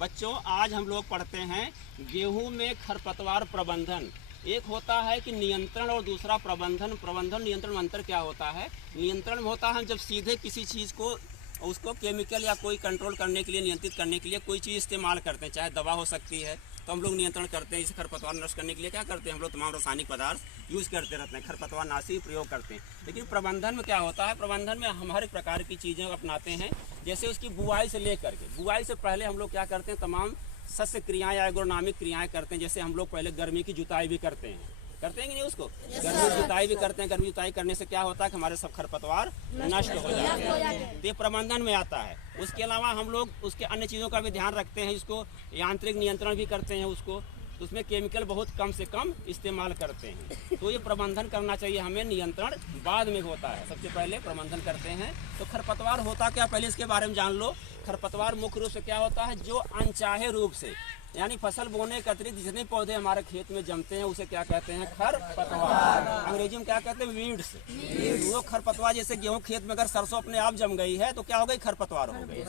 बच्चों आज हम लोग पढ़ते हैं गेहूं में खरपतवार प्रबंधन। एक होता है कि नियंत्रण और दूसरा प्रबंधन। प्रबंधन नियंत्रण में अंतर क्या होता है? नियंत्रण में होता है हम जब सीधे किसी चीज़ को उसको केमिकल या कोई कंट्रोल करने के लिए, नियंत्रित करने के लिए कोई चीज़ इस्तेमाल करते हैं, चाहे दवा हो सकती है तो हम लोग नियंत्रण करते हैं। इसे खरपतवार नष्ट करने के लिए क्या करते हैं, हम लोग तमाम रासायनिक पदार्थ यूज़ करते रहते हैं, खरपतवार नाशी प्रयोग करते हैं। लेकिन प्रबंधन में क्या होता है? प्रबंधन में हम हर एक प्रकार की चीज़ें अपनाते हैं। जैसे उसकी बुआई से लेकर के, बुआई से पहले हम लोग क्या करते हैं, तमाम सस्य क्रियाएँ या एग्रोनॉमिक क्रियाएँ करते हैं। जैसे हम लोग पहले गर्मी की जुताई भी करते हैं कि नहीं उसको गर्मी जुताई भी करते हैं। गर्मी जुताई करने से क्या होता है कि हमारे सब खरपतवार नष्ट हो जाते हैं। तो ये प्रबंधन में आता है। उसके अलावा हम लोग उसके अन्य चीज़ों का भी ध्यान रखते हैं। इसको यांत्रिक नियंत्रण भी करते हैं उसको, तो उसमें केमिकल बहुत कम से कम इस्तेमाल करते हैं। तो ये प्रबंधन करना चाहिए हमें, नियंत्रण बाद में होता है, सबसे पहले प्रबंधन करते हैं। तो खरपतवार होता क्या, पहले इसके बारे में जान लो। खरपतवार मुख्य रूप से क्या होता है, जो अनचाहे रूप से यानी फसल बोने के अतिरिक्त जितने पौधे हमारे खेत में जमते हैं उसे क्या कहते हैं, खरपतवार। अंग्रेजी में क्या कहते हैं, वीड्स। वो खरपतवार, जैसे गेहूं खेत में अगर सरसों अपने आप जम गई है तो क्या हो गई, खरपतवार हो गई।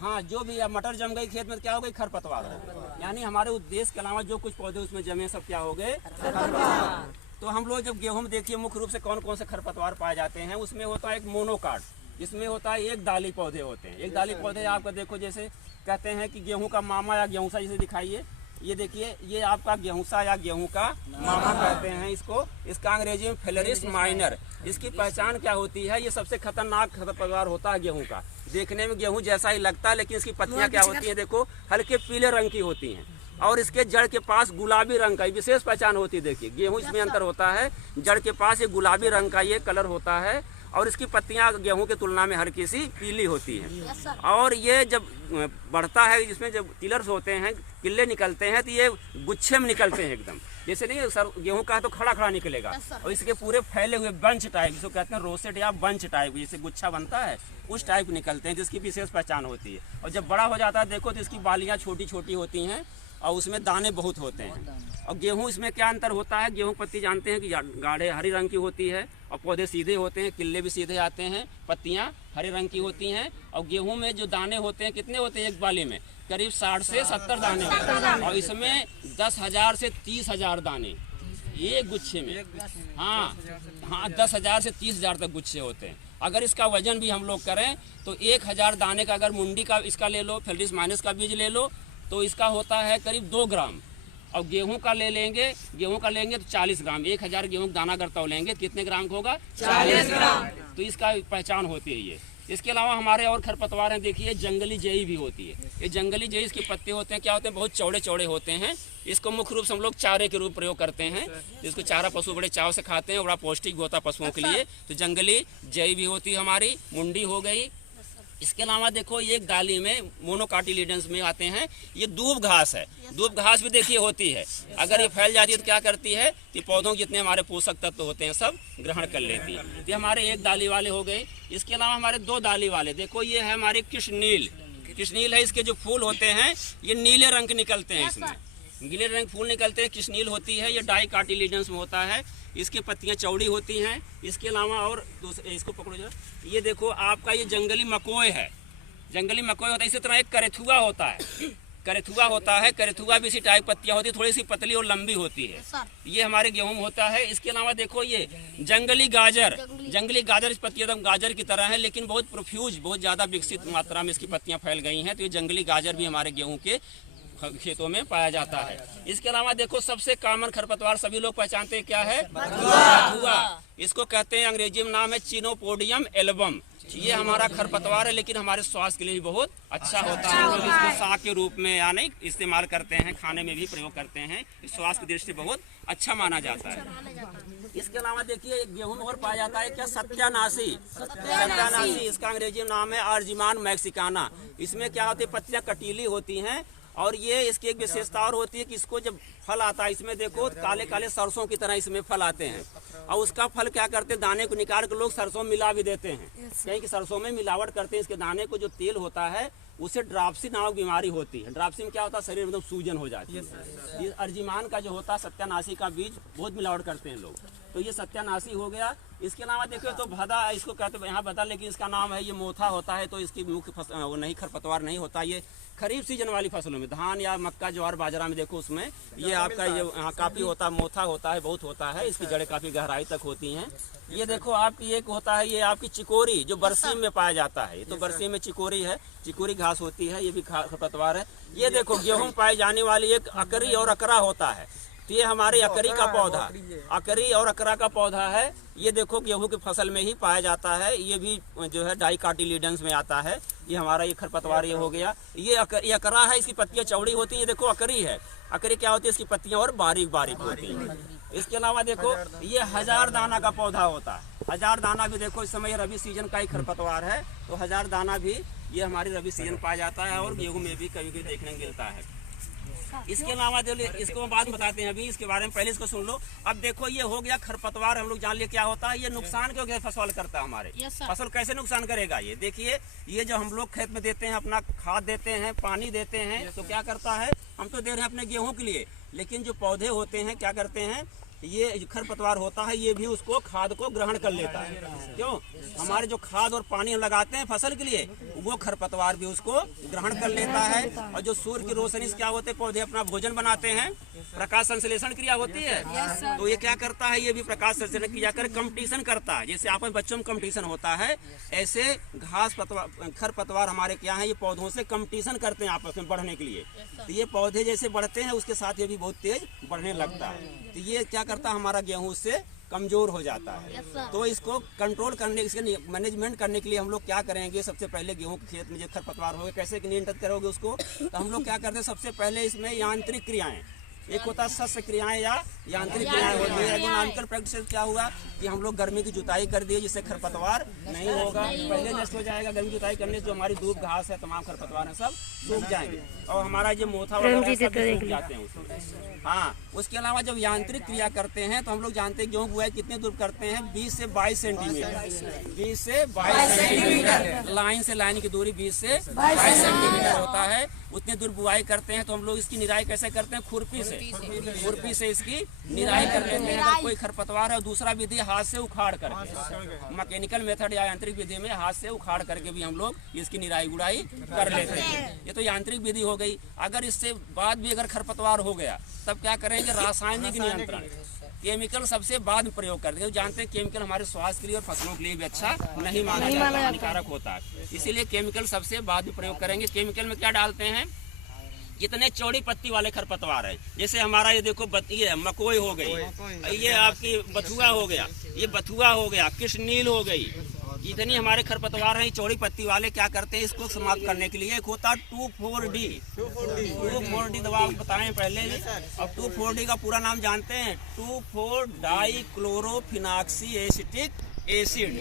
हाँ, जो भी मटर जम गई खेत में तो क्या हो गई, खरपतवार हो गई। यानी हमारे उद्देश्य के अलावा जो कुछ पौधे उसमें जमे सब क्या हो गए, खरपतवार। तो हम लोग जब गेहूं में देखिए मुख्य रूप से कौन कौन से खरपतवार पाए जाते हैं, उसमें होता है एक मोनोकाट, जिसमें होता है एक दाली पौधे होते हैं। एक दाली पौधे आपका देखो, जैसे कहते हैं कि गेहूं का मामा या गेहूंसा, जिसे दिखाइए, ये देखिए, ये आपका गेहूंसा या गेहूं का मामा कहते हैं इसको। इसका अंग्रेजी में फेलरिस माइनर। इसकी पहचान क्या होती है, ये सबसे खतरनाक खरपतवार होता है गेहूं का। देखने में गेहूं जैसा ही लगता है, लेकिन इसकी पत्तियां क्या होती हैं, देखो हल्के पीले रंग की होती हैं और इसके जड़ के पास गुलाबी रंग का विशेष पहचान होती है। देखिए गेहूं इसमें अंतर होता है, जड़ के पास ये गुलाबी रंग का ये कलर होता है और इसकी पत्तियां गेहूं के तुलना में हल्की सी पीली होती हैं। और ये जब बढ़ता है, इसमें जब टिलर्स होते हैं, किल्ले निकलते हैं, तो ये गुच्छे में निकलते हैं एकदम। जैसे नहीं सर गेहूं का है तो खड़ा खड़ा निकलेगा, और इसके पूरे फैले हुए बंच टाइप, जिसको कहते हैं रोसेट या बंच टाइप, जैसे गुच्छा बनता है उस टाइप निकलते हैं, जिसकी विशेष पहचान होती है। और जब बड़ा हो जाता है देखो तो इसकी बालियाँ छोटी छोटी होती हैं और उसमें दाने बहुत होते हैं। और गेहूं इसमें क्या अंतर होता है, गेहूं पत्ती जानते हैं कि गाढ़े हरी रंग की होती है और पौधे सीधे होते हैं, किल्ले भी सीधे आते हैं, पत्तियां हरे रंग की होती हैं। और गेहूं में जो दाने होते हैं, कितने होते हैं एक बाली में, करीब 60 से 70 दाने होते हैं। और इसमें 10,000 से 30,000 दाने एक गुच्छे में। हाँ, 10,000 से 30,000 तक गुच्छे होते हैं। अगर इसका वजन भी हम लोग करें तो 1,000 दाने का, अगर मुंडी का इसका ले लो, फेलरिस माइनस का बीज ले लो, तो इसका होता है करीब 2 ग्राम। और गेहूं का लेंगे तो 40 ग्राम। 1,000 गेहूं का दाना अगर तौलेंगे कितने ग्राम का होगा, 40 ग्राम। तो इसका पहचान होती है ये। इसके अलावा हमारे और खरपतवार हैं, देखिए जंगली जई भी होती है। ये जंगली जई, इसके पत्ते होते हैं, क्या होते हैं, बहुत चौड़े चौड़े होते हैं। इसको मुख्य रूप से हम लोग चारे के रूप प्रयोग करते हैं। इसको चारा पशु बड़े चाव से खाते हैं, बड़ा पौष्टिक भी होता है पशुओं के लिए। तो जंगली जई भी होती है हमारी, मुंडी हो गई। इसके अलावा देखो ये एक दाली में मोनोकाटिलिडेंस में आते हैं, ये दूब घास है। दूब घास भी देखिए होती है, अगर ये फैल जाती है तो क्या करती है कि पौधों के जितने हमारे पोषक तत्व होते हैं सब ग्रहण कर लेती है। ये हमारे एक दाली वाले हो गए। इसके अलावा हमारे 2 दाली वाले, देखो ये है हमारे कृष्णनील। कृष्णनील है, इसके जो फूल होते हैं ये नीले रंग के निकलते हैं, इसमें नीले रंग फूल निकलते हैं, कृष्णनील होती है। ये डाइकाटिलिडेंस में होता है, इसकी पत्तियां चौड़ी होती हैं। इसके अलावा और इसको पकड़ो जरा, ये देखो आपका ये जंगली मकोय है। जंगली मकोय होता है। इसी तरह एक करेथुआ होता है, करेथुआ होता है। करेथुआ भी इसी टाइप पत्तियां होती है, थोड़ी सी पतली और लंबी होती है। ये हमारे गेहूं में होता है। इसके अलावा देखो ये जंगली गाजर। जंगली गाजर, इस पत्तियां एकदम गाजर की तरह है, लेकिन बहुत प्रोफ्यूज, बहुत ज़्यादा विकसित मात्रा में इसकी पत्तियां फैल गई हैं। तो ये जंगली गाजर भी हमारे गेहूँ के खेतों में पाया जाता है। इसके अलावा देखो सबसे कॉमन खरपतवार सभी लोग पहचानते हैं, क्या है, बथुआ। इसको कहते हैं, अंग्रेजी में नाम है चिनोपोडियम एल्बम। ये हमारा खरपतवार है, लेकिन हमारे स्वास्थ्य के लिए भी बहुत अच्छा होता है। हम लोग इसको साग के रूप में या नहीं इस्तेमाल करते हैं, खाने में भी प्रयोग करते हैं। स्वास्थ्य की दृष्टि से बहुत अच्छा माना जाता है। इसके अलावा देखिए गेहूं में और पाया जाता है क्या, सत्यानाशी। सत्यानाशी, इसका अंग्रेजी में नाम है अर्जिमान मैक्सिकाना। इसमें क्या होती है, पत्तियां कटीली होती हैं और ये इसकी एक विशेषता और होती है कि इसको जब फल आता है, इसमें देखो काले काले सरसों की तरह इसमें फल आते हैं। और उसका फल क्या करते हैं, दाने को निकाल कर लोग सरसों मिला भी देते हैं, कहीं कि सरसों में मिलावट करते हैं। इसके दाने को जो तेल होता है उसे ड्राप्सी नामक बीमारी होती है। ड्राप्सी में क्या होता है, शरीर में सूजन हो जाती है। ये अर्जिमान का जो होता है, सत्यानाशी का बीज बहुत मिलावट करते हैं लोग, तो ये सत्यानाशी हो गया। इसके अलावा देखो तो भदा, इसको कहते हैं यहाँ भदा, लेकिन इसका नाम है ये मोथा होता है। तो इसकी मुख्य वो नहीं, खरपतवार नहीं होता, ये खरीफ सीजन वाली फसलों में धान या मक्का ज्वार बाजरा में देखो उसमें ये आपका ये काफी होता है, मोथा होता है, बहुत होता है, इसकी जड़ें काफी गहराई तक होती हैं। ये देखो आपकी एक होता है ये आपकी चिकोरी जो बरसीम में पाया जाता है, ये तो बरसीम में चिकोरी है, चिकोरी घास होती है, ये भी खरपतवार है। ये देखो गेहूं पाई जाने वाली एक अकरी और अकरा होता है, तो ये हमारे अकरी का पौधा, अकरी और अकरा का पौधा है। ये देखो गेहूं की फसल में ही पाया जाता है, ये भी जो है डाइकोटिलीडन्स में आता है। ये हमारा ये खरपतवार ये हो गया। ये अकरा है, इसकी पत्तियां चौड़ी होती हैं। ये देखो अकरी है, अकरी क्या होती है, इसकी पत्तियां और बारीक बारीक होती हैं। इसके अलावा देखो ये 1000 दाना का पौधा होता है। 1000 दाना भी देखो इस समय रबी सीजन का ही खरपतवार है, तो 1000 दाना भी ये हमारी रबी सीजन पाया जाता है और गेहूं में भी कभी भी देखने को मिलता है। इसके अलावा इसको बाद में बताते हैं, अभी इसके बारे में पहले इसको सुन लो। अब देखो ये हो गया खरपतवार, हम लोग जान लिए क्या होता है। ये नुकसान क्यों फसल करता है हमारे, फसल कैसे नुकसान करेगा। ये देखिए, ये जो हम लोग खेत में देते हैं, अपना खाद देते हैं, पानी देते हैं, तो क्या करता है, हम तो दे रहे हैं अपने गेहूं के लिए, लेकिन जो पौधे होते हैं क्या करते हैं, ये खरपतवार होता है, ये भी उसको खाद को ग्रहण कर लेता है। क्यों, हमारे जो खाद और पानी हम लगाते हैं फसल के लिए, वो खरपतवार भी उसको ग्रहण कर लेता है। और जो सूर्य की रोशनी से क्या होते हैं, पौधे अपना भोजन बनाते हैं, प्रकाश संश्लेषण क्रिया होती है, तो ये क्या करता है, ये भी प्रकाश संश्लेषण क्रिया कर कंपटीशन करता है। जैसे आपस बच्चों में कंपटीशन होता है, ऐसे घास खरपतवार हमारे क्या है, ये पौधों से कंपटीशन करते हैं आपस में बढ़ने के लिए। तो ये पौधे जैसे बढ़ते हैं उसके साथ ये भी बहुत तेज बढ़ने लगता है। तो ये क्या करता है, हमारा गेहूं से कमजोर हो जाता है। तो इसको कंट्रोल करने, इसके मैनेजमेंट करने के लिए हम लोग क्या करेंगे, सबसे पहले गेहूं के खेत में जो खरपतवार होगा कैसे नियंत्रित करोगे उसको, तो हम लोग क्या करते हैं, सबसे पहले इसमें यांत्रिक क्रियाएं, एक होता है सस्य क्रियाएं या यांत्रिक क्रियाएं होती है। एग्रोनॉमिकल प्रैक्टिस से क्या हुआ कि हम लोग गर्मी की जुताई कर दिए, जिससे खरपतवार नहीं होगा, पहले नष्ट हो जाएगा। गर्मी की जुताई करने से जो हमारी दूब घास है, तमाम खरपतवार है, सब सूख जाएंगे और हमारा जो मोथा वगैरह सब सूख जाते हैं उसमें। हाँ, उसके अलावा जब यांत्रिक क्रिया करते हैं तो हम लोग जानते हैं गेहूं बुआई कितने दूर करते हैं, 20 से 22 सेंटीमीटर, 20 से 22 सेंटीमीटर, लाइन से लाइन की दूरी 20 से 22 सेंटीमीटर होता है। उतनी दूर बुआई करते हैं तो हम लोग इसकी निराई कैसे करते हैं, खुरपी से इसकी निराई कर लेते हैं। अगर कोई खरपतवार है, दूसरा विधि हाथ से उखाड़ करके, मैकेनिकल मेथड या यांत्रिक विधि में हाथ से उखाड़ करके भी हम लोग इसकी निराई गुड़ाई कर लेते हैं। ये तो यांत्रिक विधि हो गई। अगर इससे बाद भी अगर खरपतवार हो गया तब क्या करेंगे, रासायनिक नियंत्रण, केमिकल सबसे बाद में प्रयोग करते हैं। जानते हैं केमिकल हमारे स्वास्थ्य के लिए और फसलों के लिए भी अच्छा नहीं माना जाता, हानिकारक होता है, इसीलिए केमिकल सबसे बाद में प्रयोग करेंगे। केमिकल में क्या डालते हैं, कितने चौड़ी पत्ती वाले खरपतवार है, जैसे हमारा ये देखो ये मकोई हो गई, ये आपकी बथुआ हो गया, ये बथुआ हो गया, कृष्णनील हो गई, जितनी हमारे खरपतवार हैं चौड़ी पत्ती वाले, क्या करते हैं इसको समाप्त करने के लिए एक होता 2,4-D 2,4-D दवा बताएं पहले। अब 2,4-D का पूरा नाम जानते हैं, 2,4-डाइक्लोरोफिनॉक्सी एसिटिक एसिड,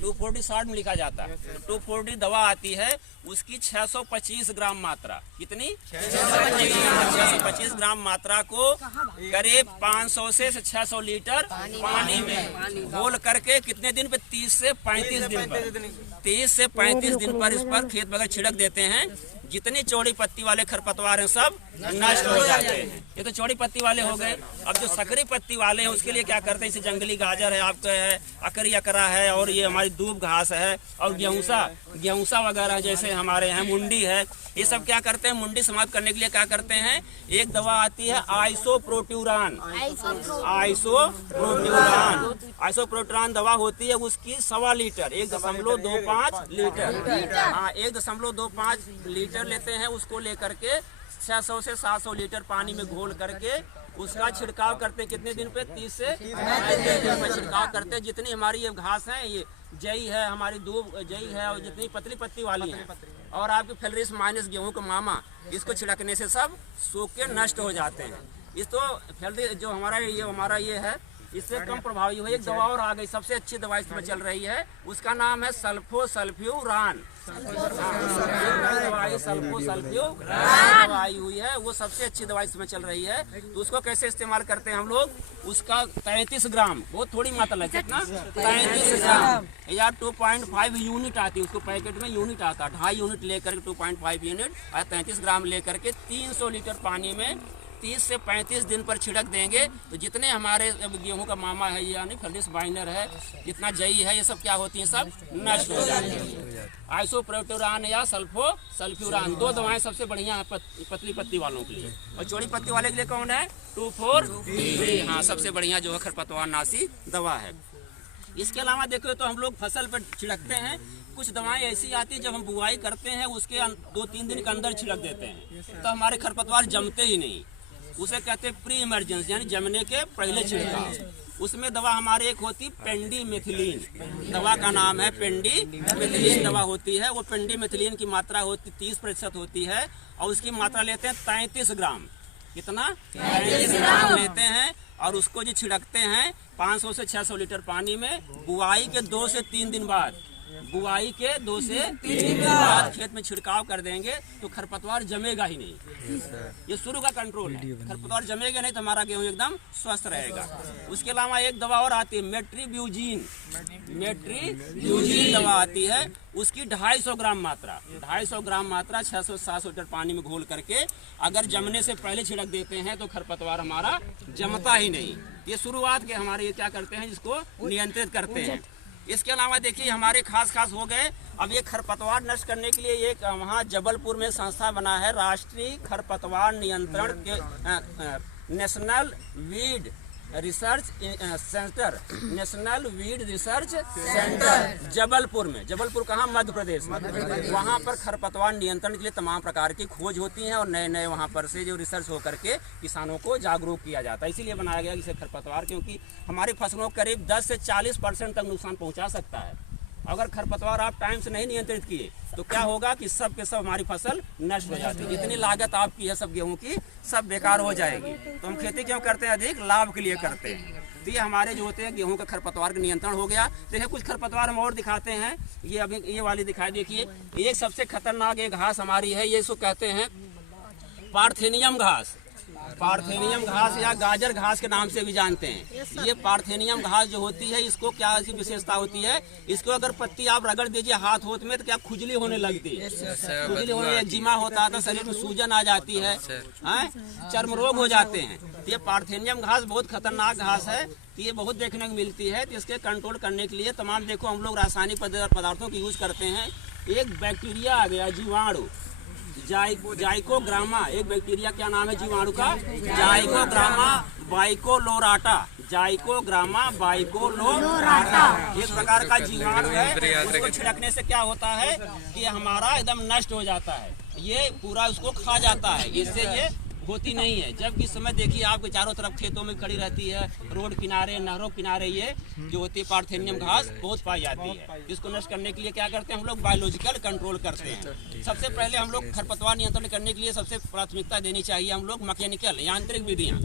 2,4-D शॉर्ट में लिखा जाता है। 2,4-D दवा आती है, उसकी 625 ग्राम मात्रा, कितनी 625 ग्राम मात्रा को करीब 500 से 600 लीटर पानी में घोल करके कितने दिन पे, 30 से 35 दिन पर, 30 से 35 दिन पर इस पर खेत बगैर छिड़क देते हैं। जितनी चौड़ी पत्ती वाले खरपतवार हैं सब नष्ट हो जाते हैं। ये तो चौड़ी पत्ती वाले हो गए। अब जो सकरी पत्ती वाले हैं उसके लिए क्या करते हैं, जैसे जंगली गाजर है, आपका है अकरी अकरा है, और ये हमारी दूब घास है, और गेहूंसा वगैरह जैसे हमारे यहाँ मुंडी है, ये सब क्या करते हैं, मुंडी समाप्त करने के लिए क्या करते हैं, एक दवा आती है आइसोप्रोट्यूरान, आइसोप्रोट्यूरान दवा होती है, उसकी 1.25 लीटर, 1.25 लीटर, हाँ 1.25 लीटर लेते हैं। उसको लेकर के 600 से 700 लीटर पानी में घोल करके उसका छिड़काव करते हैं, कितने दिन पे, 30 से 35 दिन पे छिड़काव करते हैं। जितनी हमारी ये घास है, ये जई है, हमारी दूब जई है, और जितनी पतली पत्ती वाली है, और आपकी फ्लरिस माइनस गेहूं का मामा, इसको छिड़कने से सब सूख के नष्ट हो जाते हैं। इस तो फ्लरिस जो हमारा ये है, इससे कम प्रभावी हुई। एक दवा और आ गई, सबसे अच्छी दवा इसमें चल रही है, उसका नाम है सल्फोसल्फ्यूरान। दवाई हुई है, वो सबसे अच्छी दवाई इसमें चल रही है। तो उसको कैसे इस्तेमाल करते हैं हम लोग, उसका 33 ग्राम, बहुत थोड़ी मात्रा है, कितना 33 ग्राम या 2.5 यूनिट आती है, उसको पैकेट में यूनिट आता है, 2.5 यूनिट लेकर 2.5 यूनिट और 33 ग्राम लेकर के 300 लीटर पानी में 30 से 35 दिन पर छिड़क देंगे तो जितने हमारे गेहूं का मामा है यानी फलिस बाइनर है, जितना जई है, ये सब क्या होती हैं, सब नष्ट हो जाती हैं। आइसोप्रोटोरान या सल्फ्यूरान 2 दवाएं सबसे बढ़िया है पतली पत्ती वालों के लिए, और चौड़ी पत्ती वाले के लिए कौन है, 2,4-3। हाँ, सबसे बढ़िया जो है खरपतवार नाशी दवा है। इसके अलावा देखो तो हम लोग फसल पर छिड़कते हैं, कुछ दवाएं ऐसी आती है जब हम बुआई करते हैं उसके 2-3 दिन के अंदर छिड़क देते हैं तो हमारे खरपतवार जमते ही नहीं, उसे कहते हैं प्री इमरजेंसी यानी जमने के पहले छिड़काव। उसमें दवा हमारे एक होती पेंडीमेथिलीन, दवा का नाम है पेंडीमेथिलीन दवा होती है। वो पेंडीमेथिलीन की मात्रा होती 30% होती है और उसकी मात्रा लेते हैं 33 ग्राम। कितना? 33 ग्राम लेते हैं और उसको जो छिड़कते हैं 500 से 600 लीटर पानी में, बुआई के 2 से 3 दिन बाद, बुआई के 2 से 3 दिन बाद खेत में छिड़काव कर देंगे तो खरपतवार जमेगा ही नहीं। ये शुरू का कंट्रोल है, खरपतवार जमेगा नहीं तो हमारा गेहूं एकदम स्वस्थ रहेगा। उसके अलावा एक दवा और आती है मेट्रीब्यूजिन दवा आती है, उसकी 250 ग्राम मात्रा 600-700 लीटर पानी में घोल करके अगर जमने से पहले छिड़क देते हैं तो खरपतवार हमारा जमता ही नहीं। ये शुरुआत के हमारे ये क्या करते हैं, जिसको नियंत्रित करते हैं। इसके अलावा देखिए हमारे खास हो गए, अब ये खरपतवार नष्ट करने के लिए एक वहाँ जबलपुर में संस्था बना है, राष्ट्रीय खरपतवार नियंत्रण के national weed research centre Jabalpur में। जबलपुर कहाँ? मध्य प्रदेश में। वहाँ पर खरपतवार नियंत्रण के लिए तमाम प्रकार की खोज होती हैं और नए वहाँ पर से जो रिसर्च हो करके किसानों को जागरूक किया जाता है। इसीलिए बनाया गया इसे खरपतवार, क्योंकि हमारी फसलों को करीब 10 से 40% तक नुकसान पहुँचा सकता है। अगर खरपतवार आप टाइम से नहीं नियंत्रित किए तो क्या होगा कि सब के सब हमारी फसल नष्ट हो जाती है। जितनी लागत आपकी है सब गेहूं की, सब बेकार हो जाएगी। तो हम खेती क्यों करते हैं? अधिक लाभ के लिए करते हैं। तो ये हमारे जो होते हैं गेहूं का खरपतवार का नियंत्रण हो गया। देखिए कुछ खरपतवार हम और दिखाते हैं, ये अभी ये वाली दिखाई। देखिए ये सबसे खतरनाक एक घास हमारी है, ये इसको कहते हैं पार्थेनियम घास। पार्थेनियम घास या गाजर घास के नाम से भी जानते हैं। ये पार्थेनियम घास जो होती है, इसको क्या इसकी विशेषता होती है, इसको अगर पत्ती आप रगड़ दीजिए हाथ में तो क्या खुजली होने लगती है, खुजली होने, एक्जिमा होता है, शरीर में सूजन आ जाती है, चर्म रोग हो जाते हैं। तो ये पार्थेनियम घास बहुत खतरनाक घास है, तो ये बहुत देखने को मिलती है। तो इसके कंट्रोल करने के लिए तमाम देखो हम लोग रासायनिक पदार्थों की यूज करते हैं। एक बैक्टीरिया आ गया, जीवाणु जाइकोग्रामा, एक बैक्टीरिया, क्या नाम है जीवाणु का? जाइकोग्रामा बाइकोलोराटा। एक प्रकार का जीवाणु है, उसको छिड़कने से क्या होता है कि हमारा एकदम नष्ट हो जाता है, ये पूरा उसको खा जाता है, इससे ये होती नहीं है। जबकि इस समय देखिए आपके चारों तरफ खेतों में खड़ी रहती है, रोड किनारे, नहरों किनारे ये जो होती है पार्थेनियम घास बहुत पाई जाती है। इसको नष्ट करने के लिए क्या करते हैं हम लोग? बायोलॉजिकल कंट्रोल करते हैं। सबसे पहले हम लोग खरपतवार नियंत्रण करने के लिए सबसे प्राथमिकता देनी चाहिए हम लोग मैकेनिकल यांत्रिक विधियां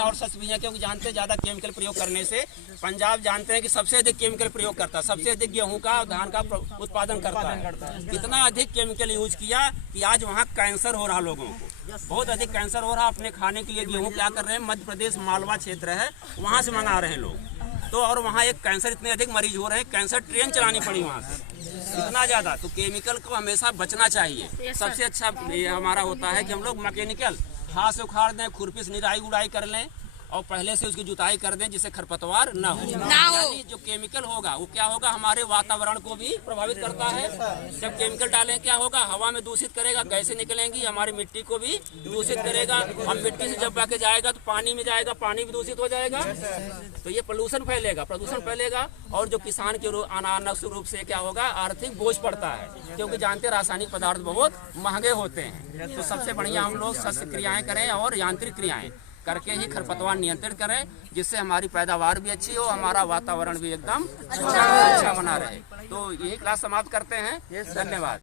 और शस्त्र विधियां, क्योंकि जानते हैं ज्यादा केमिकल प्रयोग करने से पंजाब जानते हैं कि सबसे अधिक केमिकल प्रयोग करता है, सबसे अधिक गेहूं का धान का उत्पादन करता है। इतना अधिक केमिकल यूज किया कि आज वहाँ कैंसर हो रहा लोगों को, बहुत अधिक कैंसर हो रहा। अपने खाने के लिए गेहूं क्या कर रहे हैं, मध्य प्रदेश मालवा क्षेत्र है वहां से मंगा रहे हैं लोग, तो और वहां एक कैंसर इतने अधिक मरीज हो रहे हैं, कैंसर ट्रेन चलानी पड़ी वहां से, इतना ज्यादा। तो केमिकल को हमेशा बचना चाहिए। सबसे अच्छा ये हमारा होता है कि हम लोग मैकेनिकल हाथ से उखाड़ दें, खुरपी से निराई गुड़ाई कर लें और पहले से उसकी जुताई कर दें जिससे खरपतवार न हो। यानी जो केमिकल होगा वो क्या होगा, हमारे वातावरण को भी प्रभावित करता है। जब केमिकल डालें क्या होगा, हवा में दूषित करेगा, गैसें निकलेंगी, हमारी मिट्टी को भी दूषित करेगा, और मिट्टी से जब बह जाएगा तो पानी में जाएगा, पानी भी दूषित हो जाएगा, तो ये प्रदूषण फैलेगा और जो किसान के अनावश्यक रूप से क्या होगा, आर्थिक बोझ पड़ता है, क्योंकि जानते रासायनिक पदार्थ बहुत महंगे होते हैं। तो सबसे बढ़िया हम लोग शस्त्र क्रियाएं करें और यांत्रिक क्रियाएं करके ही खरपतवार नियंत्रित करें, जिससे हमारी पैदावार भी अच्छी हो, हमारा वातावरण भी एकदम अच्छा बना रहे। तो यही क्लास समाप्त करते हैं। धन्यवाद।